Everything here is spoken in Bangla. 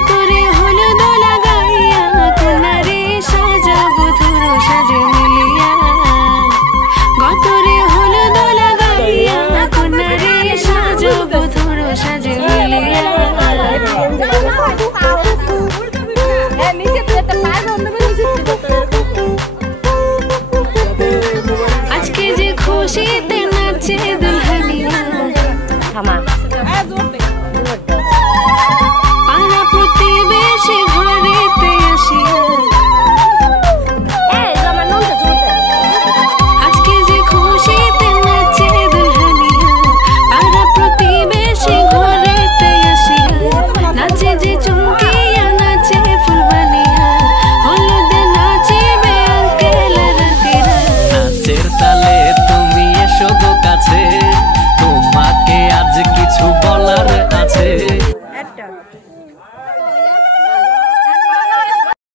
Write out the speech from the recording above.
গতরে হলুদ লাগাইয়া কন্যারে সাজাবো ধরো সাজে মিলিয়া গতরে হলুদ লাগাইয়া কন্যারে সাজাবো ধরো সাজে মিলিয়া আজকে যে খুশিতে নাচে দুলহানিয়া পাড়া প্রতিবেশী ঘরেতে আসিয়া আজকে যে খুশিতে নাচে দুলহানিয়া পাড়া প্রতিবেশী ঘরেতে আসিয়া নাচে যে চুমকিয়া নাচে ফুলবানিয়া হলুদে নাচিবে আঙ্কেল রাতিরা নাচের তালে তুমি এসো গো কাছে তোমাকে আজ কিছু বলার আছে